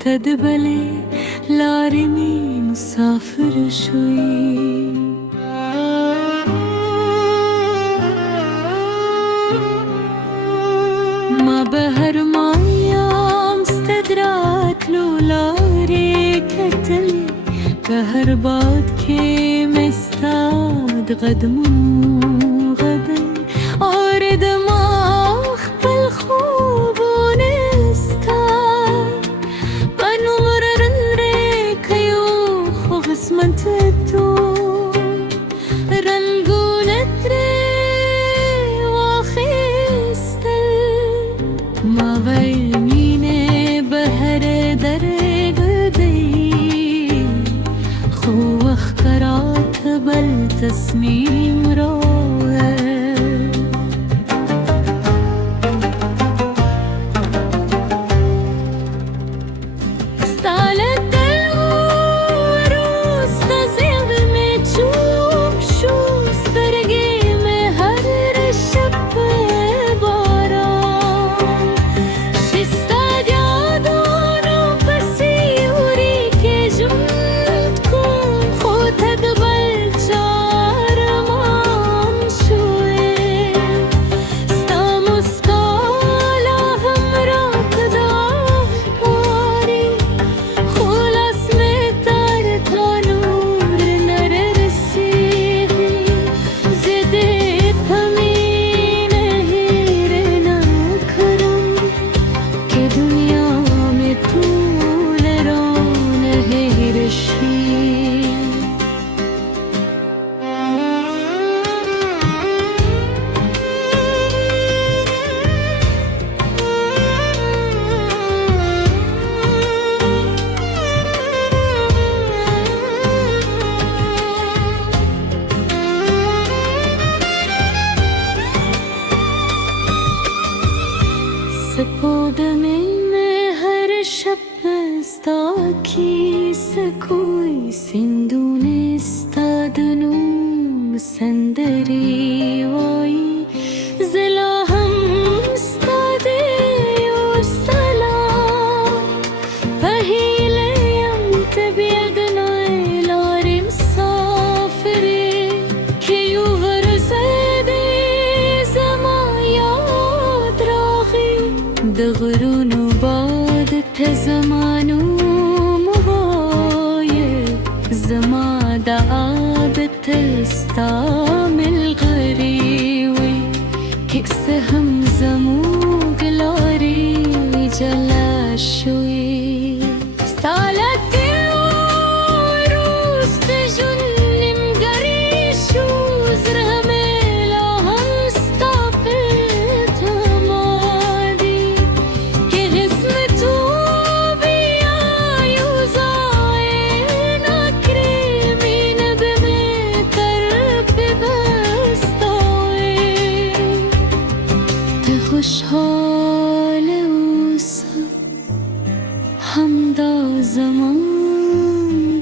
تدبلي لارمي مسافر شوي ما بهر مايام استدرات لولاري كتلي بهر باد كي مستاد غدمو غدن اور دماغ بالخوب ونستاد بنو مررن ريكيو خغسمت تو رنگونت ري واخيستل ما ويمينه بهر درگدي خوخ کرات بل تصميم روه استالت دل وروز تزيغ में चूप शू स्तरगे में हर शब बारां शिस्ता यादों पसीउरी के जुम्मत को खुद दबल चार मान शुए स्ता मुस्काला हमरा कदा कारी खुलास में तार था नूर नर रसी ज़िदे थमी नहीं रहना करम कि दुनिया में तूल रौन है रशी सपोद में मैं हर शब की सकोई सिंधुने स्तादनुम संदरी वाई जिला हम स्तादे और सलाम पहिले यम तबियदनाए लारिम साफरे कि युवर सदे जमा याद रागी दगरुन बाद تزمانو مغاير زماد عابت الستامل غريوي كيكس همزمو قلاري جلا شوي استالت روز تجن مقريشو زرهميلا هم استابت مادي كي غزمتو خوشحال اوسم همدا زمان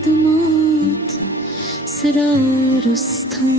دماد سرا رستم